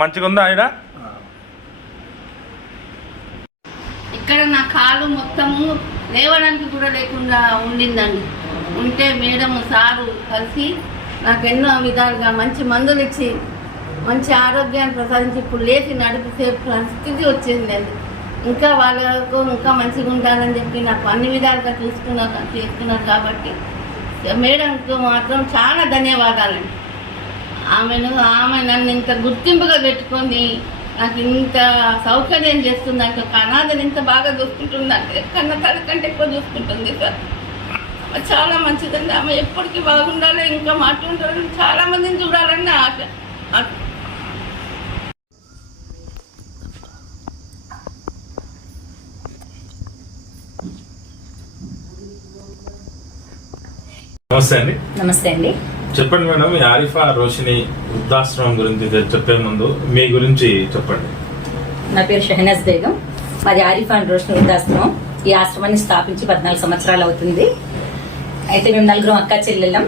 మంచిగా ఉందా ఆయన? ఇక్కడ నా కాలు మొత్తము లేవడానికి కూడా లేకుండా ఉండిందండి. ఉంటే మేడం సారు కలిసి నాకు ఎన్నో విధాలుగా మంచి మందులు ఇచ్చి మంచి ఆరోగ్యాన్ని ప్రసాదించి ఇప్పుడు లేచి నడిపితే పరిస్థితి వచ్చింది అండి. ఇంకా వాళ్ళకు ఇంకా మంచిగా ఉండాలని చెప్పి నాకు అన్ని విధాలుగా చేస్తున్నారు కాబట్టి మేడంకు మాత్రం చాలా ధన్యవాదాలండి. ఆమె నన్ను ఇంత గుర్తింపుగా పెట్టుకొని నాకు ఇంత సౌకర్యం చేస్తుందంటే, ఒక అనాథని ఇంత బాగా చూసుకుంటుందంటే కన్న తల్లి కంటే ఎక్కువ చూసుకుంటుంది సార్. చాలా మంచిదండి. ఆమె ఎప్పటికీ బాగుండాలి, ఇంకా మాట్లాడాలని చాలా మందిని చూడాలని ఆశ. నమస్తే అండి. నమస్తే అండి. చెప్పండి మేడం, ఆరిఫా రోషిని వృద్ధాశ్రమం గురించి చెప్పే ముందు మీ గురించి చెప్పండి. నా పేరు షహనాజ్ బేగం. మాది ఆరిఫా రోషిని వృద్ధాశ్రమం. ఈ ఆశ్రమాన్ని స్థాపించి 14 సంవత్సరాలు అవుతుంది. అయితే మేము 4 అక్క చెల్లెళ్ళం.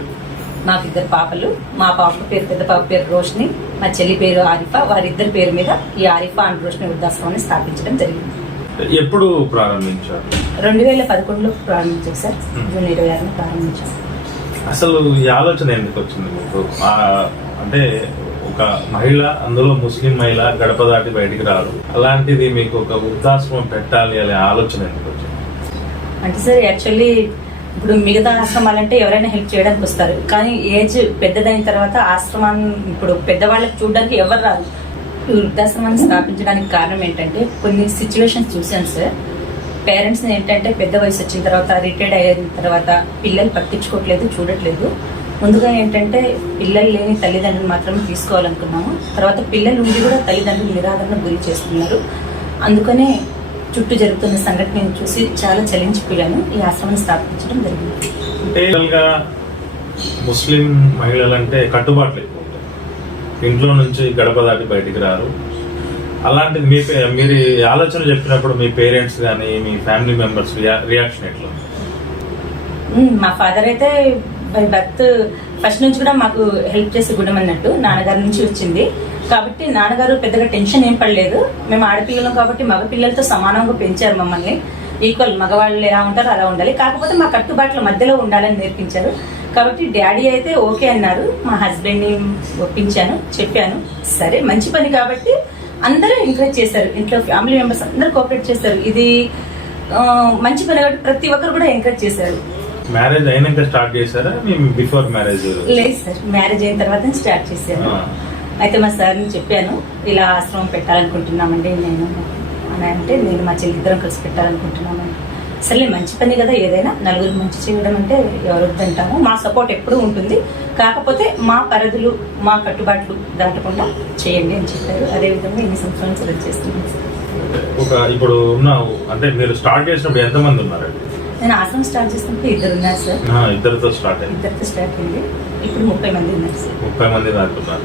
మాకు 2 పాపలు. మా పాప పేరు, పెద్ద పాప పేరు రోషిని, మా చెల్లి పేరు ఆరిఫా. వారిద్దరి పేరు మీద ఈ ఆరిఫా అండ్ రోషిని వృద్ధాశ్రమాన్ని స్థాపించడం జరిగింది. ఎప్పుడు ప్రారంభించారు? 2011లో ప్రారంభించారు సార్. జూన్ 26న ప్రారంభించాం. అసలు ఈ ఆలోచన ఎందుకు వచ్చింది మీకు? అంటే ఒక మహిళ, అందులో ముస్లిం మహిళ, గడప దాటి బయటికి రాదు, అలాంటిది మీకు ఒక వృద్ధాశ్రమం పెట్టాలి అనే ఆలోచన ఎందుకు వచ్చింది? అంటే సార్ యాక్చువల్లీ ఇప్పుడు మిగతా ఆశ్రమాలంటే ఎవరైనా హెల్ప్ చేయడానికి వస్తారు, కానీ ఏజ్ పెద్దదైన తర్వాత ఆశ్రమాన్ని ఇప్పుడు పెద్దవాళ్ళకి చూడడానికి ఎవరు రాదు. ఈ వృద్ధాశ్రమాన్ని స్థాపించడానికి కారణం ఏంటంటే కొన్ని సిచ్యువేషన్స్ చూసాను సార్. పేరెంట్స్ ఏంటంటే పెద్ద వయసు వచ్చిన తర్వాత, రిటైర్డ్ అయిన తర్వాత పిల్లలు పట్టించుకోవట్లేదు, చూడట్లేదు. ముందుగా ఏంటంటే పిల్లలు లేని తల్లిదండ్రులు మాత్రమే తీసుకోవాలనుకున్నాము. తర్వాత పిల్లలు ఉండి కూడా తల్లిదండ్రులు నిరాదరణ గురి చేస్తున్నారు. అందుకనే చుట్టూ జరుగుతున్న సంఘటనను చూసి చాలా చలించిపోయాను. ఈ ఆశ్రమాన్ని స్థాపించడం జరిగింది. ముస్లిం మహిళలంటే కట్టుబాట్లు ఎక్కువ ఉంటాయి, ఇంట్లో నుంచి గడప దాటి బయటికి రారు. అలాంటిది మీరు ఆలోచన చెప్పినప్పుడు మీ పేరెంట్స్ కానీ మీ ఫ్యామిలీ మెంబర్స్ రియాక్షన్ ఎట్లా? మా ఫాదర్ అయితే బై బర్త్ ఫస్ట్ నుంచి కూడా మాకు హెల్ప్ చేసే గుణం అన్నట్టు నాన్నగారి నుంచి వచ్చింది. కాబట్టి నాన్నగారు పెద్దగా టెన్షన్ ఏం పడలేదు. మేము ఆడపిల్లలం కాబట్టి మగపిల్లలతో సమానంగా పెంచారు మమ్మల్ని. ఈక్వల్, మగవాళ్ళు ఎలా ఉంటారో అలా ఉండాలి, కాకపోతే మా కట్టుబాట్ల మధ్యలో ఉండాలని నేర్పించారు. కాబట్టి డాడీ అయితే ఓకే అన్నారు. మా హస్బెండ్ని ఒప్పించాను, చెప్పాను. సరే మంచి పని కాబట్టి అందరూ ఎంకరేజ్ చేశారు. ఇంట్లో ఫ్యామిలీ మెంబర్స్ అందరూ కోఆపరేట్ చేశారు. ఇది మంచి పని కాబట్టి ప్రతి ఒక్కరు కూడా ఎంకరేజ్ చేశారు. మ్యారేజ్ అయినాక స్టార్ట్ చేశారా? Before marriage? లేదు సార్, మ్యారేజ్ అయిన తర్వాత స్టార్ట్ చేశాను. అయితే మా సార్ని చెప్పాను, ఇలా ఆశ్రమం పెట్టాలనుకుంటున్నామండి నేను అని అంటే, నేను మా చెల్లిద్దరం కలిసి పెట్టాలనుకుంటున్నామండి. సరే మంచి పని కదా, ఏదైనా నలుగురు మంచి చేయడం అంటే ఎవరు వద్దంటాము. మా సపోర్ట్ ఎప్పుడూ ఉంటుంది, కాకపోతే మా పరిధులు, మా కట్టుబాట్లు దాటకుండా చేయండి అని చెప్పారు. అదేవిధంగా ఇన్ని సంవత్సరాలు రన్ చేస్తున్నాను సార్. ఇప్పుడు అంటే మీరు స్టార్ట్ చేసినప్పుడు ఎంతమంది ఉన్నారండి? నేను ఆశ్రమం స్టార్ట్ చేసినప్పుడు 2 ఉన్నారు సార్. ఇద్దరితో స్టార్ట్ అయింది. ఇప్పుడు 30 మంది ఉన్నారు సార్. 30 మంది దాటున్నారు.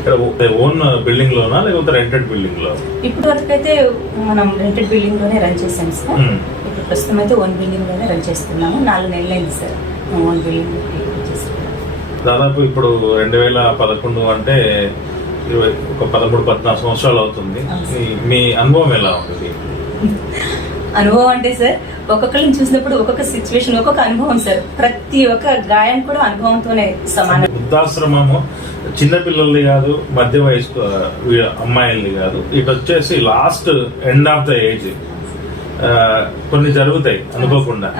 ఇక్కడ ఓన్ బిల్డింగ్ లోనా లేకపోతే రెంటెడ్ బిల్డింగ్ లో? ఇప్పుడు వరకైతే మనం రెంటెడ్ బిల్డింగ్ లోనే రన్ చేసాం సార్. ఇప్పుడు ప్రస్తుతం అయితే ఓన్ బిల్డింగ్ లోనే రన్ చేస్తున్నాము. 4 నెలలు అయింది సార్ ఓన్ బిల్డింగ్ దాదాపు. ఇప్పుడు 2011 అంటే ఒక 13-14 సంవత్సరాలు అవుతుంది. మీ అనుభవం ఎలా ఉంటుంది? అనుభవం అంటే సార్, ఒక్కొక్కరిని చూసినప్పుడు ఒక్కొక్క సిచ్యువేషన్, ఒక్కొక్క అనుభవం సార్. ప్రతి ఒక్క గాయం కూడా అనుభవంతోనే సమానం. వృద్ధాశ్రమము చిన్నపిల్లల్ని కాదు, మధ్య వయసు అమ్మాయిల్ని కాదు, ఇటు వచ్చేసి last end of the age కొన్ని జరుగుతాయి అనుకోకుండా.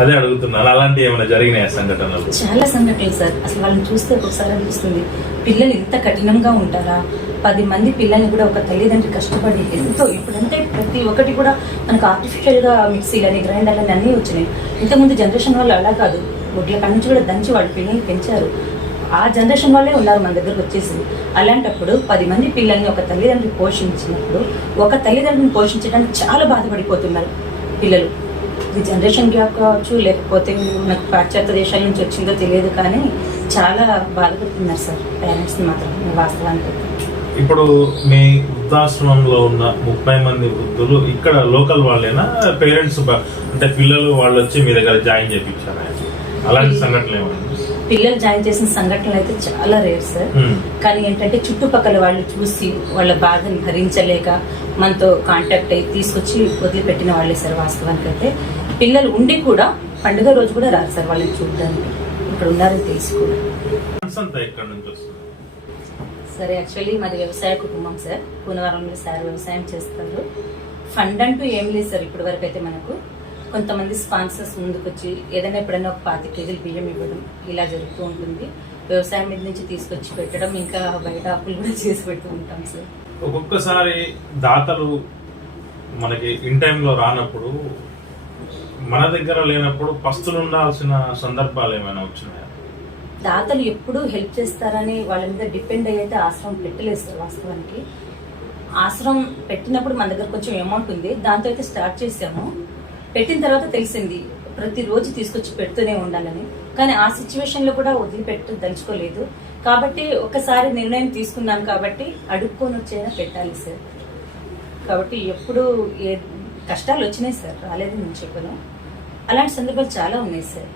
అదే అడుగుతున్నాను, అలాంటి ఏమైనా జరిగినాయి సంఘటనలు? చాలా సంఘటనలు సార్. అసలు వాళ్ళని చూస్తే ఒక్కొక్కసారి అనిపిస్తుంది, పిల్లలు ఇంత కఠినంగా ఉంటారా? 10 మంది పిల్లల్ని కూడా ఒక తల్లిదండ్రి కష్టపడి ఎంతో, ఇప్పుడంటే ప్రతి ఒక్కటి కూడా మనకు ఆర్టిఫిషియల్ గా మిక్సీలని, గ్రైండర్లని అన్నీ వచ్చినాయి. ఇంతకుముందు జనరేషన్ వాళ్ళు అలా కాదు, ఒడ్ల కాడ నుంచి కూడా దంచి వాళ్ళు పిల్లల్ని పెంచారు. ఆ జనరేషన్ వాళ్ళే ఉన్నారు మన దగ్గరకు వచ్చేసి. అలాంటప్పుడు 10 మంది పిల్లల్ని ఒక తల్లిదండ్రి పోషించినప్పుడు, ఒక తల్లిదండ్రిని పోషించడానికి చాలా బాధపడిపోతున్నారు పిల్లలు. ఇది జనరేషన్ గ్యాప్ కావచ్చు, లేకపోతే మనకు పాశ్చాత్య దేశాల నుంచి వచ్చిందో తెలియదు, కానీ చాలా బాధపడుతున్నారు సార్ పేరెంట్స్ని మాత్రం వాస్తవానికి. ఇప్పుడు మీ వృద్ధాశ్రమంలో ఉన్న 30 మంది వృద్ధులు ఇక్కడ లోకల్ వాళ్ళేనా? పేరెంట్స్ అంటే పిల్లలు వాళ్ళు వచ్చి మీ దగ్గర జాయిన్ చేయించారా? అలాంటి సంఘటనలు ఏమైనా? పిల్లలు జాయిన్ చేసిన సంఘటనలు అయితే చాలా రేర్ సార్. కానీ ఏంటంటే చుట్టుపక్కల వాళ్ళు చూసి వాళ్ళ బాధను భరించలేక మనతో కాంటాక్ట్ అయ్యి తీసుకొచ్చి వదిలిపెట్టిన వాళ్ళే సార్. వాస్తవానికి అయితే పిల్లలు ఉండి కూడా పండుగ రోజు కూడా రారు సార్ వాళ్ళని చూడడానికి, ఇక్కడ ఉన్నారని తెలిసి కూడా. సార్ యాక్చువల్లీ మాది వ్యవసాయ కుటుంబం సార్. పూనవరంలో సార్ వ్యవసాయం చేస్తారు. ఫండ్ అంటూ ఏం లేదు సార్ ఇప్పటి వరకు అయితే. మనకు కొంతమంది స్పాన్సర్స్ ముందుకు వచ్చి ఏదైనా ఎప్పుడైనా ఒక 5 కేజీలు బియ్యం ఇవ్వడం ఇలా జరుగుతూ ఉంటుంది. వ్యవసాయం మీద నుంచి తీసుకొచ్చి పెట్టడం, ఇంకా బయట అప్పులు కూడా చేసి పెడుతూ ఉంటాం సార్. ఒక్కొక్కసారి దాతలు మనకి ఇన్ టైంలో రానప్పుడు, మన దగ్గర లేనప్పుడు పస్తులు ఉండాల్సిన సందర్భాలు ఏమైనా వచ్చినాయా? దాతలు ఎప్పుడూ హెల్ప్ చేస్తారని వాళ్ళ మీద డిపెండ్ అయ్యైతే ఆశ్రమం పెట్టలేదు సార్. వాస్తవానికి ఆశ్రమం పెట్టినప్పుడు మన దగ్గర కొంచెం అమౌంట్ ఉంది, దాంతో అయితే స్టార్ట్ చేసాము. పెట్టిన తర్వాత తెలిసింది ప్రతిరోజు తీసుకొచ్చి పెడుతూనే ఉండాలని. కానీ ఆ సిచ్యువేషన్లో కూడా వదిలిపెట్టు దలుచుకోలేదు కాబట్టి ఒకసారి నిర్ణయం తీసుకున్నాం కాబట్టి అడుక్కొని వచ్చైనా పెట్టాలి సార్. కాబట్టి ఎప్పుడు ఏ కష్టాలు వచ్చినాయి సార్, రాలేదు నేను చెప్పను. అలాంటి సందర్భాలు చాలా ఉన్నాయి సార్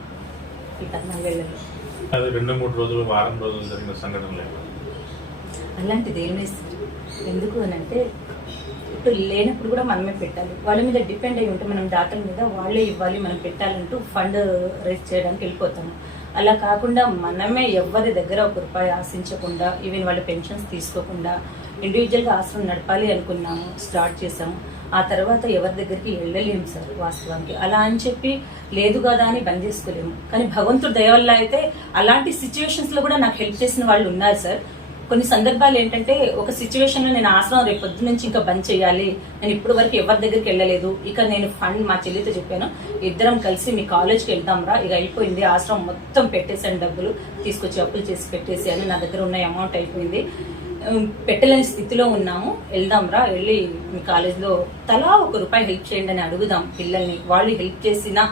ఈ 14 ఏళ్లలో. అది 2-3 రోజులు, వారం రోజులు జరిగిన సంఘటనలు అలాంటిది ఏం లేదు సార్. ఎందుకు అని అంటే ఇప్పుడు లేనప్పుడు కూడా మనమే పెట్టాలి. వాళ్ళ మీద డిపెండ్ అయి ఉంటే మనం దాతల మీద వాళ్ళే ఇవ్వాలి, మనం పెట్టాలంటూ ఫండ్ రైజ్ చేయడానికి వెళ్ళిపోతాము. అలా కాకుండా మనమే ఎవరి దగ్గర 1 రూపాయి ఆశించకుండా, ఈవెన్ వాళ్ళ పెన్షన్స్ తీసుకోకుండా ఇండివిజువల్గా ఆశ్రమం నడపాలి అనుకున్నాము, స్టార్ట్ చేసాము. ఆ తర్వాత ఎవరి దగ్గరికి వెళ్ళలేము సార్ వాస్తవానికి. అలా అని చెప్పి లేదు కదా అని బంద్ చేసుకోలేము. కానీ భగవంతుడి దయ వల్ల అయితే అలాంటి సిచ్యువేషన్స్లో కూడా నాకు హెల్ప్ చేసిన వాళ్ళు ఉన్నారు సార్. కొన్ని సందర్భాలు ఏంటంటే ఒక సిచ్యువేషన్లో నేను ఆశ్రమం రేపు పొద్దు నుంచి ఇంకా బంద్ చేయాలి, నేను ఇప్పటి వరకు ఎవరి దగ్గరికి వెళ్ళలేదు, ఇక నేను ఫండ్ మా చెల్లితో చెప్పాను, ఇద్దరం కలిసి మీ కాలేజ్కి వెళ్దాం రా, ఇక అయిపోయింది ఆశ్రమం మొత్తం పెట్టేశాను, డబ్బులు తీసుకొచ్చి అప్పులు చేసి పెట్టేసాను, నా దగ్గర ఉన్న అమౌంట్ అయిపోయింది, పెట్టలేని స్థితిలో ఉన్నాము, వెళ్దాం రా, వెళ్ళి మీ కాలేజ్లో తలా 1 రూపాయి హెల్ప్ చేయండి అని అడుగుదాం పిల్లల్ని. వాళ్ళు హెల్ప్ చేసినా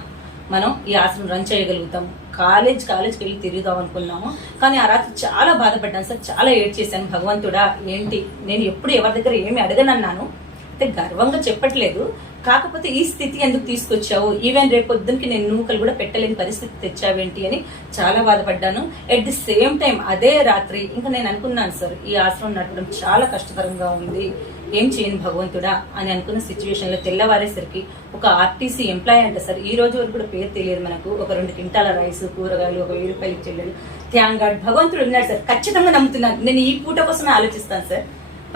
మనం ఈ ఆశ్రమం రన్ చేయగలుగుతాం, కాలేజ్కి వెళ్ళి తిరుగుదాం అనుకున్నాము. కానీ ఆ రాత్రి చాలా బాధపడ్డాను సార్, చాలా ఏడ్ చేశాను. భగవంతుడా ఏంటి, నేను ఎప్పుడు ఎవరి దగ్గర ఏమి అడగనన్నాను, అంటే గర్వంగా చెప్పట్లేదు, కాకపోతే ఈ స్థితి ఎందుకు తీసుకొచ్చావు, ఈవెన్ రేపు పొద్దునకి నేను నూకలు కూడా పెట్టలేని పరిస్థితి తెచ్చావేంటి అని చాలా బాధపడ్డాను. ఎట్ ది సేమ్ టైం అదే రాత్రి ఇంకా నేను అనుకున్నాను సార్, ఈ ఆశ్రమం నడపడం చాలా కష్టతరంగా ఉంది, ఏం చేయను భగవంతుడా అని అనుకున్న సిచ్యువేషన్ లో తెల్లవారేసరికి ఒక ఆర్టీసీ ఎంప్లాయీ అంట సార్, ఈ రోజు వరకు కూడా పేరు తెలియదు మనకు, ఒక 2 క్వింటాల రైస్, కూరగాయలు, ఒక 1000 రూపాయలు చెల్లెలు, థ్యాంక్ గాడ్ భగవంతుడు ఉన్నాడు సార్. ఖచ్చితంగా నమ్ముతున్నాను, నేను ఈ పూట కోసమే ఆలోచిస్తాను సార్.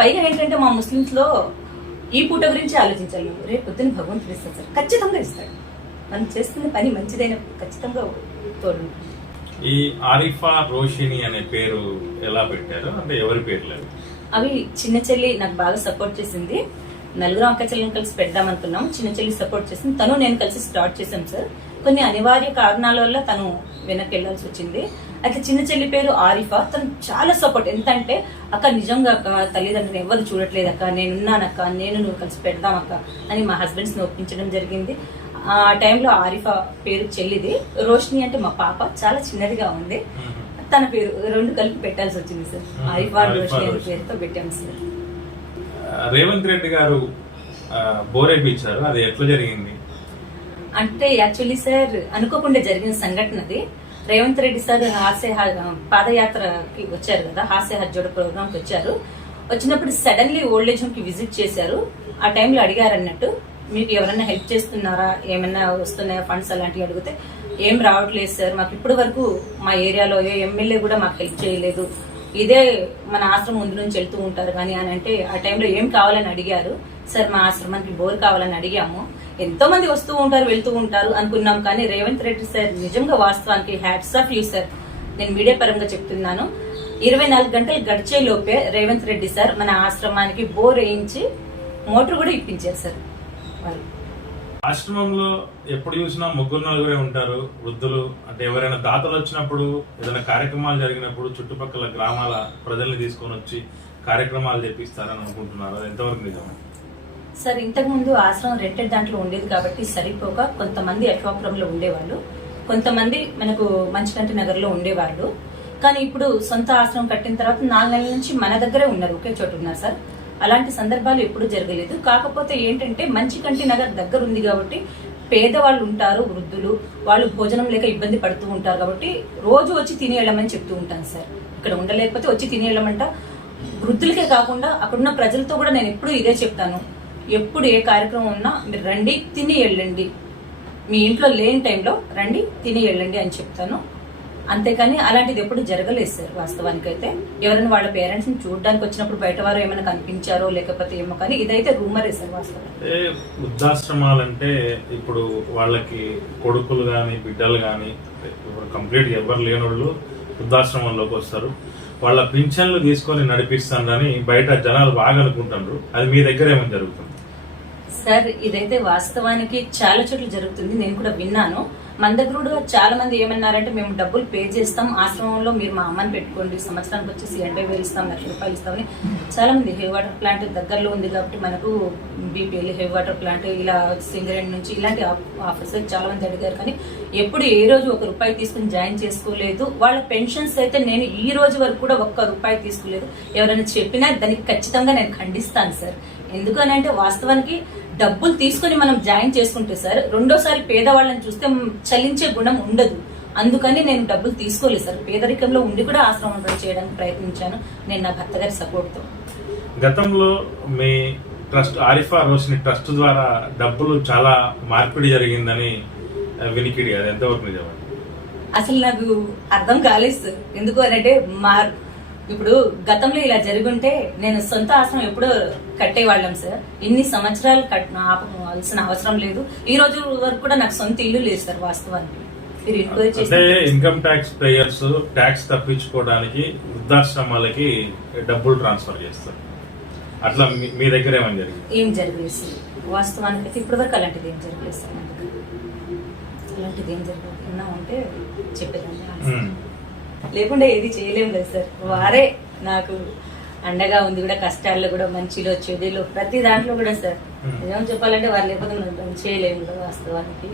పైగా ఏంటంటే మా ముస్లిమ్స్ లో ఈ పూట గురించి ఆలోచించాలి, మేము రేపు పొద్దున్న భగవంతుడు ఇస్తాడు సార్, ఖచ్చితంగా ఇస్తాడు. మనం చేస్తున్న పని మంచిదైన ఖచ్చితంగా తోడు. ఈ ఆరిఫా రోషిని అనే పేరు ఎలా పెట్టారు, అంటే ఎవరి పేర్లు అవి? చిన్న చెల్లి నాకు బాగా సపోర్ట్ చేసింది, 4 అక్క చెల్లెని కలిసి పెడదాం అనుకున్నాం, చిన్న చెల్లి సపోర్ట్ చేసింది, తను నేను కలిసి స్టార్ట్ చేశాం సార్. కొన్ని అనివార్య కారణాల వల్ల తను వెనక్కి వెళ్లాల్సి వచ్చింది. అయితే చిన్న చెల్లి పేరు ఆరిఫా, తను చాలా సపోర్ట్. ఎంత అంటే అక్క నిజంగా అక్క తల్లిదండ్రులు ఎవరు చూడట్లేదు అక్క, నేనున్నానక్క, నువ్వు కలిసి పెడదాం అక్క అని మా హస్బెండ్స్ ని ఒప్పించడం జరిగింది. ఆ టైంలో ఆరిఫా పేరు చెల్లిది, రోషిని అంటే మా పాప చాలా చిన్నదిగా ఉంది, తన పేరు 2 కలిపి పెట్టాల్సి వచ్చింది సార్. ఆరిఫా రోషిని అనే పేరుతో పెట్టాం సార్. రేవంత్ రెడ్డి గారు బోరేపించారు, అది ఎట్లా జరిగింది? అంటే యాక్చువల్లీ సార్ అనుకోకుండా జరిగిన సంఘటన అది. రేవంత్ రెడ్డి సార్ పాదయాత్రకి వచ్చారు కదా, హాస్య హజ్జోడ ప్రోగ్రామ్కి వచ్చారు. వచ్చినప్పుడు సడన్లీ ఓల్డేజ్ హోమ్ కి విజిట్ చేశారు. ఆ టైంలో అడిగారు అన్నట్టు, మీకు ఎవరైనా హెల్ప్ చేస్తున్నారా, ఏమైనా వస్తున్నాయా ఫండ్స్ అలాంటివి అడిగితే, ఏం రావట్లేదు సార్, మాకు ఇప్పటి వరకు మా ఏరియాలో ఏ ఎమ్మెల్యే కూడా మాకు హెల్ప్ చేయలేదు, ఇదే మన ఆశ్రమం ముందు నుంచి వెళ్తూ ఉంటారు కానీ అని అంటే, ఆ టైంలో ఏం కావాలని అడిగారు సార్. మా ఆశ్రమానికి బోర్ కావాలని అడిగాము, ఎంతో మంది వస్తూ ఉంటారు వెళ్తూ ఉంటారు అనుకున్నాం. కానీ రేవంత్ రెడ్డి సార్ నిజంగా వాస్తవానికి హ్యాట్స్ ఆఫ్ యూ సార్, నేను మీడియా పరంగా చెప్తున్నాను. 24 గంటలు గడిచే లోపే రేవంత్ రెడ్డి సార్ మన ఆశ్రమానికి బోర్ వేయించి మోటార్ కూడా ఇప్పించారు సార్. వాళ్ళు ఆశ్రమంలో ఎప్పుడు చూసినా 3-4 ఉంటారు వృద్ధులు. అంటే ఎవరైనా దాతలు వచ్చినప్పుడు, ఏదైనా కార్యక్రమాలు జరిగినప్పుడు చుట్టుపక్కల గ్రామాల ప్రజల్ని తీసుకొని వచ్చి కార్యక్రమాలు చేపిస్తారని అనుకుంటున్నారు, అది ఎంతవరకు నిజమే? సార్ ఇంతకు ముందు ఆశ్రమం రెంటెడ్ దాంట్లో ఉండేది కాబట్టి సరిపోక కొంతమంది అశ్వాపురంలో ఉండేవాళ్ళు, కొంతమంది మనకు మంచికంటి నగర్లో ఉండేవాళ్ళు. కానీ ఇప్పుడు సొంత ఆశ్రమం కట్టిన తర్వాత 4 నెలల నుంచి మన దగ్గరే ఉన్నారు, ఒకే చోట ఉన్నారు సార్. అలాంటి సందర్భాలు ఎప్పుడు జరగలేదు. కాకపోతే ఏంటంటే మంచికంటి నగర్ దగ్గర ఉంది కాబట్టి పేదవాళ్ళు ఉంటారు, వృద్ధులు, వాళ్ళు భోజనం లేక ఇబ్బంది పడుతూ ఉంటారు కాబట్టి రోజు వచ్చి తిని వెళ్ళమని చెప్తూ ఉంటాను సార్. ఇక్కడ ఉండలేకపోతే వచ్చి తిని వెళ్ళమంట. వృద్ధులకే కాకుండా అక్కడున్న ప్రజలతో కూడా నేను ఎప్పుడు ఇదే చెప్తాను, ఎప్పుడు ఏ కార్యక్రమం ఉన్నా మీరు రండి, తిని వెళ్ళండి, మీ ఇంట్లో లేని టైంలో రండి, తిని వెళ్ళండి అని చెప్తాను. అంతేకాని అలాంటిది ఎప్పుడు జరగలేదు సార్. వాస్తవానికి అయితే ఎవరైనా వాళ్ళ పేరెంట్స్ ని చూడడానికి వచ్చినప్పుడు బయట వారు ఏమైనా కనిపించారో లేకపోతే ఏమో, కానీ ఇదైతే రూమరే సార్ వాస్తవం. వృద్ధాశ్రమాలంటే ఇప్పుడు వాళ్ళకి కొడుకులు గాని బిడ్డలు గాని కంప్లీట్ ఎవరు లేని వాళ్ళు వృద్ధాశ్రమంలోకి వస్తారు, వాళ్ళ పింఛన్లు తీసుకొని నడిపిస్తారని బయట జనాలు బాగా అనుకుంటున్నారు. అది మీ దగ్గర ఏమైనా జరుగుతుంది సార్? ఇదైతే వాస్తవానికి చాలా చోట్ల జరుగుతుంది, నేను కూడా విన్నాను. మన దగ్గర కూడా చాలా మంది ఏమన్నారంటే, మేము డబ్బులు పే చేస్తాం, ఆశ్రమంలో మీరు మా అమ్మని పెట్టుకోండి, సంవత్సరానికి వచ్చేసి 80,000 ఇస్తాం, ₹1,00,000 ఇస్తామని చాలా మంది. హెవీ వాటర్ ప్లాంట్ దగ్గరలో ఉంది కాబట్టి మనకు బీపీఎల్ హెవీ వాటర్ ప్లాంట్ ఇలా సింగరేణి నుంచి ఇలాంటి ఆఫీసర్స్ చాలా మంది అడిగారు, కానీ ఎప్పుడు ఏ రోజు ₹1 తీసుకుని జాయిన్ చేసుకోలేదు. వాళ్ళ పెన్షన్స్ అయితే నేను ఈ రోజు వరకు కూడా ₹1 తీసుకోలేదు. ఎవరైనా చెప్పినా దానికి ఖచ్చితంగా నేను ఖండిస్తాను సార్. ఎందుకనంటే వాస్తవానికి డబ్బులు తీసుకుని మనం జాయిన్ చేసుకుంటే సార్, రెండోసారి పేదవాళ్ళని చూస్తే చలించే గుణం ఉండదు. అందుకని నేను డబ్బులు తీసుకోలేదు సార్. పేదరికంలో ఉండి కూడా ఆశ్రమం చేయడానికి ప్రయత్నించాను, నేను నా భర్త గారి సపోర్ట్ తో. గతంలో మీ ట్రస్ట్ ఆరిఫా రోషిని ట్రస్ట్ ద్వారా డబ్బులు చాలా మార్పిడి జరిగిందని వినికిడి, అది ఎంతవరకు నిజమా? అసలు నాకు అర్థం కాలేదు సార్. ఎందుకు అనంటే ఇప్పుడు గతంలో ఇలా జరుగుంటే నేను సొంత ఆశ్రమం ఎప్పుడో కట్టేవాళ్ళం సార్. ఇన్ని సంవత్సరాలు ఆపాల్సిన అవసరం లేదు. ఈ రోజు వరకు కూడా నాకు సొంత ఇల్లు లేదు సార్ వాస్తవానికి. మీరు ఎంక్వైరీ చేస్తే ఇన్కమ్ ట్యాక్స్ పేయర్స్ ట్యాక్స్ తప్పించుకోవడానికి వృద్ధాశ్రమాలకి డబ్బులు ట్రాన్స్ఫర్ చేస్తారు. అట్లా మీ దగ్గర ఏమని జరిగింది? ఏం జరగలేదు సార్ వాస్తవానికి అయితే ఇప్పటి వరకు. అలాంటిది ఏం జరగలేదు సార్. అలాంటిది ఏం జరగలేదు. ఉన్నా ఉంటే చెప్పేదాన్ని, లేకుండా ఏది చేయలేము కదా సార్. వారే నాకు అండగా ఉంది కూడా, కష్టాల్లో కూడా, మంచిలో చెడులో ప్రతి దాంట్లో కూడా సార్. నిజం చెప్పాలంటే వారు లేకపోతే మనం చేయలేము కదా వాస్తవానికి.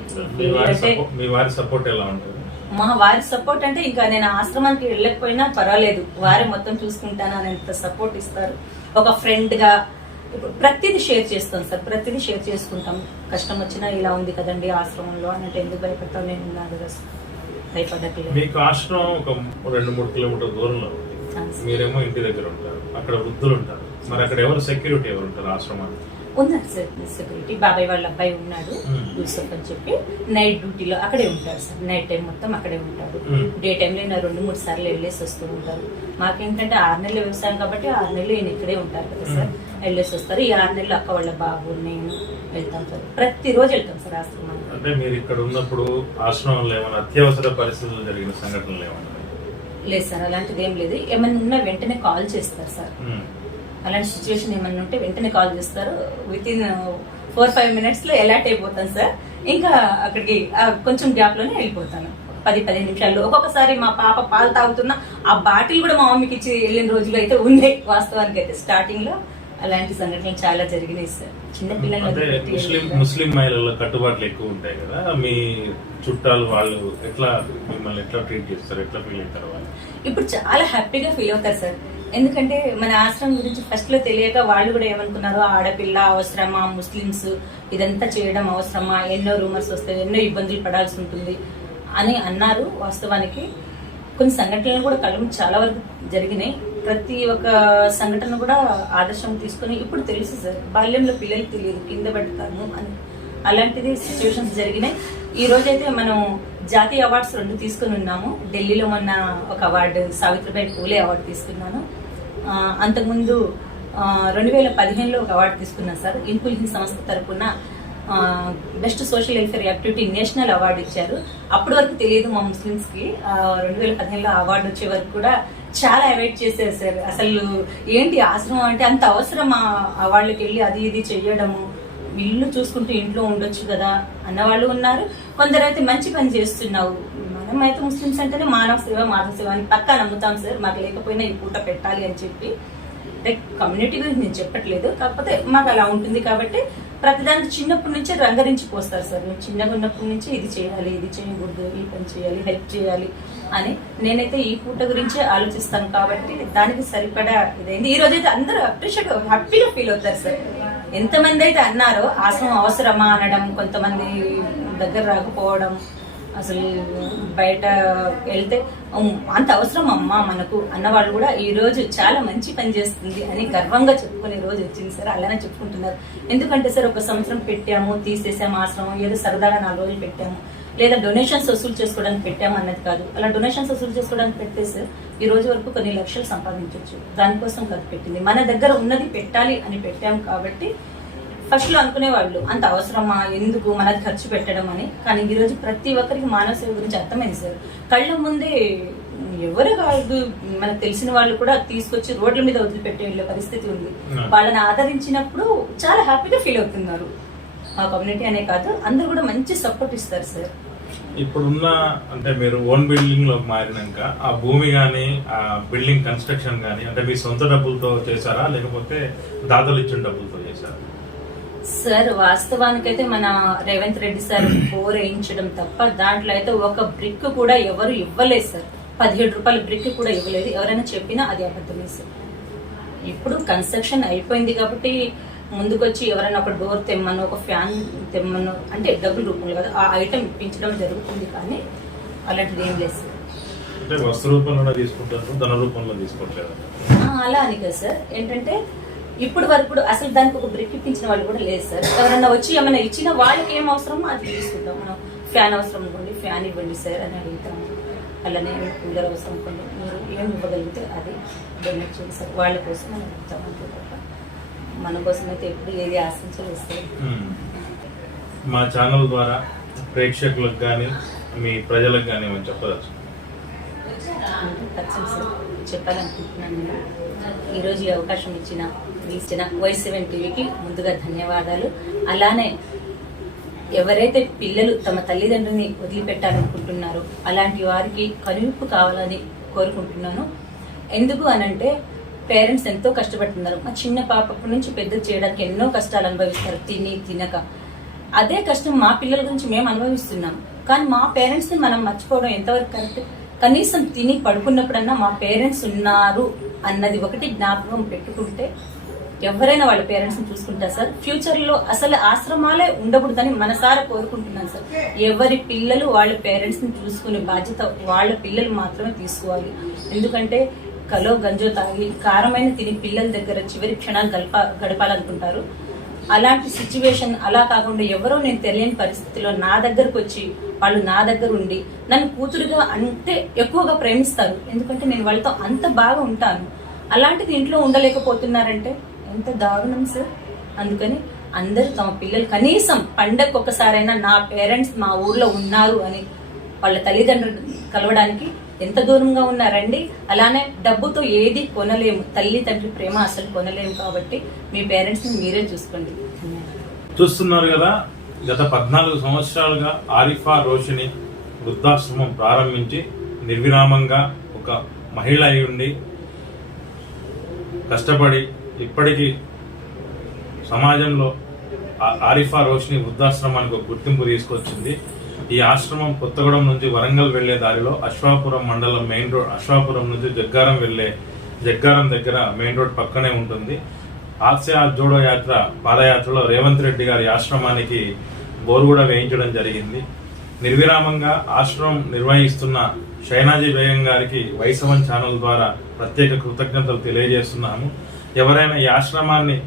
మీ వారి సపోర్ట్ ఎలా ఉంటుంది? మా వారి సపోర్ట్ అంటే ఇంకా నేను ఆశ్రమానికి వెళ్ళకపోయినా పర్వాలేదు, వారే మొత్తం చూసుకుంటాను అనేంత సపోర్ట్ ఇస్తారు. ఒక ఫ్రెండ్ గా ప్రతిదీ షేర్ చేస్తాం సార్, ప్రతిదీ షేర్ చేసుకుంటాం. కష్టం వచ్చినా ఇలా ఉంది కదండి ఆశ్రమంలో అన్నట్టు, ఎందుకు భయపడతాం, నేను ఉన్నాను కదా భయపడట్లేదు. మీకు ఆశ్రమం ఒక 2-3 కిలోమీటర్ల దూరంలో ఉంది, మీరేమో ఇంటి దగ్గర ఉంటారు, అక్కడ వృద్ధులు ఉంటారు. మరి అక్కడ ఎవరు సెక్యూరిటీ ఎవరు ఉంటారు ఆశ్రమానికి? ఉన్నారు సార్ సెక్యూరిటీ. బాబాయ్ వాళ్ళ అబ్బాయి ఉన్నాడు యూసఫ్ అని చెప్పి, నైట్ డ్యూటీలో అక్కడే ఉంటారు సార్. నైట్ టైం మొత్తం అక్కడే ఉంటాడు. డే టైంలో 2-3 సార్లు వెళ్ళేసి వస్తూ ఉంటారు. మాకేంటంటే 6 నెలల వ్యవసాయం కాబట్టి 6 నెలలు ఈయన ఇక్కడే ఉంటారు కదా సార్, వెళ్ళేసి వస్తారు. ఈ 6 నెలలు అక్క వాళ్ళ బాబు నేను వెళ్తాం సార్, ప్రతిరోజు వెళ్తాం సార్ ఆశ్రమానికి. అంటే మీరు ఇక్కడ ఉన్నప్పుడు ఆశ్రమంలో ఏమైనా అత్యవసర పరిస్థితులు జరిగిన సంఘటనలు ఏమన్నా? లేదు సార్, అలాంటిది ఏం లేదు. ఏమన్నా ఉన్నా వెంటనే కాల్ చేస్తారు సార్. అలాంటి సిచ్యువేషన్ ఏమన్నా ఉంటే వెంటనే కాల్ చేస్తారు. వితిన్ 4-5 minutes లో అలర్ట్ అయిపోతాను సార్. ఇంకా అక్కడికి కొంచెం గ్యాప్ లోనే వెళ్ళిపోతాను, 10-15 నిమిషాల్లో. ఒక్కొక్కసారి మా పాప పాలు తాగుతున్నా ఆ బాటిల్ కూడా మా మమ్మీకి ఇచ్చి వెళ్ళిన రోజులు అయితే ఉన్నాయి వాస్తవానికి. అయితే స్టార్టింగ్ లో అలాంటి సంఘటనలు చాలా జరిగినాయి సార్. చిన్నపిల్లలు ముస్లిం మహిళల కట్టుబాట్లు ఎక్కువ ఉంటాయి కదా, మీ చుట్టాలు వాళ్ళు ఎట్లా మిమ్మల్ని ఎట్లా ట్రీట్ చేస్తారు, ఎట్లా ఫీల్ అవుతారు వాళ్ళు? ఇప్పుడు చాలా హ్యాపీగా ఫీల్ అవుతారు సార్. ఎందుకంటే మన ఆశ్రమం గురించి ఫస్ట్ లో తెలియక వాళ్ళు కూడా ఏమనుకున్నారు, ఆడపిల్ల అవసరమా, ముస్లిమ్స్ ఇదంతా చేయడం అవసరమా, ఎన్నో రూమర్స్ వస్తాయి, ఎన్నో ఇబ్బందులు పడాల్సి ఉంటుంది అని అన్నారు. వాస్తవానికి కొన్ని సంఘటనలు కూడా కళ్ళు చాలా వరకు జరిగినాయి. ప్రతి ఒక్క సంఘటన కూడా ఆదర్శం తీసుకుని ఇప్పుడు తెలుసు సార్. బాల్యంలో పిల్లలకి తెలియదు కింద పెడతాను అని, అలాంటిది సిచ్యువేషన్స్ జరిగినాయి. ఈ రోజైతే మనం జాతీయ అవార్డ్స్ 2 తీసుకుని ఉన్నాము. ఢిల్లీలో మొన్న ఒక అవార్డు, సావిత్రిబాయి పూలే అవార్డు తీసుకున్నాను. అంతకుముందు 2015లో ఒక అవార్డు తీసుకున్నాను సార్. ఇన్పుల్ హింద్ సంస్థ తరఫున best social welfare activity national award ఇచ్చారు. అప్పటి వరకు తెలియదు మా ముస్లిమ్స్ కి. 2015లో అవార్డు వచ్చే వరకు కూడా చాలా అవాయిడ్ చేశారు సార్. అసలు ఏంటి ఆశ్రమం అంటే అంత అవసరమా, వాళ్ళకి వెళ్ళి అది ఇది చెయ్యడము, ఇల్లు చూసుకుంటూ ఇంట్లో ఉండొచ్చు కదా అన్నవాళ్ళు ఉన్నారు. కొందరైతే మంచి పని చేస్తున్నావు, మనం అయితే ముస్లిమ్స్ అంటేనే మానవ సేవ మాధవ సేవ అని పక్కా నమ్ముతాం సార్. మాకు లేకపోయినా ఈ పూట పెట్టాలి అని చెప్పి. లైక్ కమ్యూనిటీ గురించి నేను చెప్పట్లేదు, కాకపోతే మాకు అలా ఉంటుంది కాబట్టి ప్రతిదానికి చిన్నప్పటి నుంచే రంగరించి పోస్తారు సార్. చిన్నగా ఉన్నప్పటి నుంచి ఇది చేయాలి, ఇది చేయకూడదు, ఈ పని చేయాలి, హెల్ప్ చేయాలి అని. నేనైతే ఈ పూట గురించే ఆలోచిస్తాను కాబట్టి దానికి సరిపడా ఇదైంది. ఈ రోజైతే అందరూ అప్రిషియేట్ హ్యాపీగా ఫీల్ అవుతారు సార్. ఎంతమంది అయితే అన్నారో ఆశ్రమం అవసరమా అనడం, కొంతమంది దగ్గర రాకపోవడం, అసలు బయట వెళ్తే అంత అవసరం అమ్మా మనకు అన్నవాళ్ళు కూడా ఈ రోజు చాలా మంచి పని చేస్తుంది అని గర్వంగా చెప్పుకునే రోజు వచ్చింది సార్. అలానే చెప్పుకుంటున్నారు. ఎందుకంటే సార్ ఒక సంవత్సరం పెట్టాము, తీసేసాము ఆశ్రమం, ఏదో సరదాగా 4 రోజులు పెట్టాము, లేదా డొనేషన్స్ వసూలు చేసుకోవడానికి పెట్టాము అన్నది కాదు. అలా డొనేషన్స్ వసూలు చేసుకోవడానికి పెడితే సార్ ఈ రోజు వరకు కొన్ని లక్షలు సంపాదించవచ్చు. దానికోసం కాదు పెట్టింది, మన దగ్గర ఉన్నది పెట్టాలి అని పెట్టాము. కాబట్టి ఫస్ట్ లో అనుకునేవాళ్ళు అంత అవసరమా, ఎందుకు మనది ఖర్చు పెట్టడం అని. కానీ ఈ రోజు ప్రతి ఒక్కరికి మానవ సేవ గురించి అర్థమైంది సార్. కళ్ళ ముందే ఎవరు కాదు, మనకు తెలిసిన వాళ్ళు కూడా తీసుకొచ్చి రోడ్ల మీద వదిలిపెట్టే వెళ్ళే పరిస్థితి ఉంది. వాళ్ళని ఆదరించినప్పుడు చాలా హ్యాపీగా ఫీల్ అవుతున్నారు. మా కమ్యూనిటీ అనే కాదు, అందరూ కూడా మంచి సపోర్ట్ ఇస్తారు సార్. ఇప్పుడున్న అంటే మీరు ఓన్ బిల్డింగ్ లోకి మారినాక ఆ భూమి కానీ ఆ బిల్డింగ్ కన్స్ట్రక్షన్ కానీ అంటే మీ సొంత డబ్బులతో చేశారా లేకపోతే దాతలు ఇచ్చిన డబ్బులతో చేశారా? సార్ వాస్తవానికైతే మన రేవంత్ రెడ్డి సార్ 4 వేయించడం తప్ప దాంట్లో అయితే ఒక బ్రిక్ కూడా ఎవరు ఇవ్వలేదు సార్. 17 రూపాయల బ్రిక్ కూడా ఇవ్వలేదు. ఎవరైనా చెప్పినా అది అబద్ధమే సార్. ఇప్పుడు కన్స్ట్రక్షన్ అయిపోయింది కాబట్టి ముందుకొచ్చి ఎవరైనా ఒక డోర్ తెమ్మను, ఒక ఫ్యాన్ తెమ్మను అంటే డబ్బుల రూపంలో కదా ఆ ఐటమ్ ఇప్పించడం జరుగుతుంది. కానీ అలాంటిది ఏం లేదు సార్. అంటే వస్తు రూపంలో తీసుకుంటారు, ధన రూపంలో తీసుకోవట్లేదు. అలా అని కదా సార్. ఏంటంటే ఇప్పుడు వరకు అసలు దానికి ఒక బ్రిక్ ఇప్పించిన వాళ్ళు కూడా లేదు సార్. ఎవరన్నా వచ్చి ఏమైనా ఇచ్చిన వాళ్ళకి ఏం అవసరమో అది తీసుకుంటాం. మనం ఫ్యాన్ అవసరం అనుకోండి, ఫ్యాన్ ఇవ్వండి సార్ అని అడుగుతాము. అలానే కూలర్ అవసరం అనుకోండి, మీరు ఏం ఇవ్వగలిగితే అది డొనేట్ చేయండి సార్. వాళ్ళ కోసం మనం అడుగుతాం అంతే తప్ప మన కోసం అయితే ఎప్పుడు ఏది ఆశించలేదు సార్. మా ఛానల్ ద్వారా ప్రేక్షకులకు కానీ మీ ప్రజలకు కానీ ఏమైనా చెప్పవచ్చు? ఖచ్చితంగా సార్ చెప్పాలనుకుంటున్నాను. నేను ఈరోజు ఈ అవకాశం ఇచ్చిన Y7 టీవీకి ముందుగా ధన్యవాదాలు. అలానే ఎవరైతే పిల్లలు తమ తల్లిదండ్రుల్ని వదిలిపెట్టాలనుకుంటున్నారో అలాంటి వారికి కనువిప్పు కావాలని కోరుకుంటున్నాను. ఎందుకు అనంటే పేరెంట్స్ ఎంతో కష్టపడుతున్నారు. మా చిన్న పాప నుంచి పెద్ద చేయడానికి ఎన్నో కష్టాలు అనుభవిస్తారు, తినక. అదే కష్టం మా పిల్లల గురించి మేము అనుభవిస్తున్నాం. కానీ మా పేరెంట్స్ ని మనం మర్చిపోవడం ఎంతవరకు కరెక్ట్? కనీసం తిని పడుకున్నప్పుడన్నా మా పేరెంట్స్ ఉన్నారు అన్నది ఒకటి జ్ఞాపకం పెట్టుకుంటే ఎవరైనా వాళ్ళ పేరెంట్స్ ని చూసుకుంటారు సార్. ఫ్యూచర్ లో అసలు ఆశ్రమాలే ఉండకూడదని మనసారా కోరుకుంటున్నాను సార్. ఎవరి పిల్లలు వాళ్ళ పేరెంట్స్ ని చూసుకునే బాధ్యత వాళ్ళ పిల్లలు మాత్రమే తీసుకోవాలి. ఎందుకంటే కలో గంజో తాగి కారమైన తిని పిల్లల దగ్గర చివరి క్షణాలు గడపాలనుకుంటారు. అలాంటి సిచ్యువేషన్ అలా కాకుండా ఎవరో నేను తెలియని పరిస్థితిలో నా దగ్గరకు వచ్చి వాళ్ళు నా దగ్గర ఉండి నన్ను కూతురుగా అంటే ఎక్కువగా ప్రేమిస్తారు. ఎందుకంటే నేను వాళ్ళతో అంత బాగా ఉంటాను. అలాంటిది ఇంట్లో ఉండలేకపోతున్నారంటే ఎంత దారుణం సార్. అందుకని అందరూ తమ పిల్లలు కనీసం పండగ ఒక్కసారైనా నా పేరెంట్స్ మా ఊర్లో ఉన్నారు అని వాళ్ళ తల్లిదండ్రులు కలవడానికి ఎంత దూరంగా ఉన్నారండి. అలానే డబ్బుతో ఏది కొనలేము, తల్లి తండ్రి ప్రేమ అసలు కొనలేము. కాబట్టి మీ పేరెంట్స్ ని మీరే చూసుకోండి. చూస్తున్నారు కదా, గత 14 సంవత్సరాలుగా ఆరిఫా రోషిని వృద్ధాశ్రమం ప్రారంభించి నిర్విరామంగా ఒక మహిళ అయి ఉండి కష్టపడి ఇప్పటికీ సమాజంలో ఆరిఫా రోషిని వృద్ధాశ్రమానికి ఒక గుర్తింపు తీసుకొచ్చింది. ఈ ఆశ్రమం కొత్తగూడెం నుంచి వరంగల్ వెళ్లే దారిలో అశ్వాపురం మండలం మెయిన్ రోడ్, అశ్వాపురం నుంచి జగ్గారం దగ్గర మెయిన్ రోడ్ పక్కనే ఉంటుంది. హాస్య జోడో యాత్ర పాదయాత్రలో రేవంత్ రెడ్డి గారి ఆశ్రమానికి బోరు కూడా వేయించడం జరిగింది. నిర్విరామంగా ఆశ్రమం నిర్వహిస్తున్న షైనాజీ బేగం గారికి Y7 ఛానల్ ద్వారా ప్రత్యేక కృతజ్ఞతలు తెలియజేస్తున్నాము. ఎవరైనా ఈ ఆశ్రమాన్ని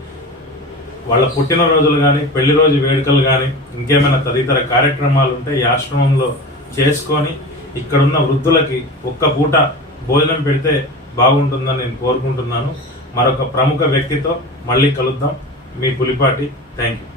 వాళ్ళ పుట్టినరోజులు కానీ, పెళ్లి రోజు వేడుకలు కానీ, ఇంకేమైనా తదితర కార్యక్రమాలు ఉంటే ఈ ఆశ్రమంలో చేసుకొని ఇక్కడున్న వృద్ధులకి ఒక్క పూట భోజనం పెడితే బాగుంటుందని నేను కోరుకుంటున్నాను. మరొక ప్రముఖ వ్యక్తితో మళ్ళీ కలుద్దాం. మీ పులిపాటి. Thank you.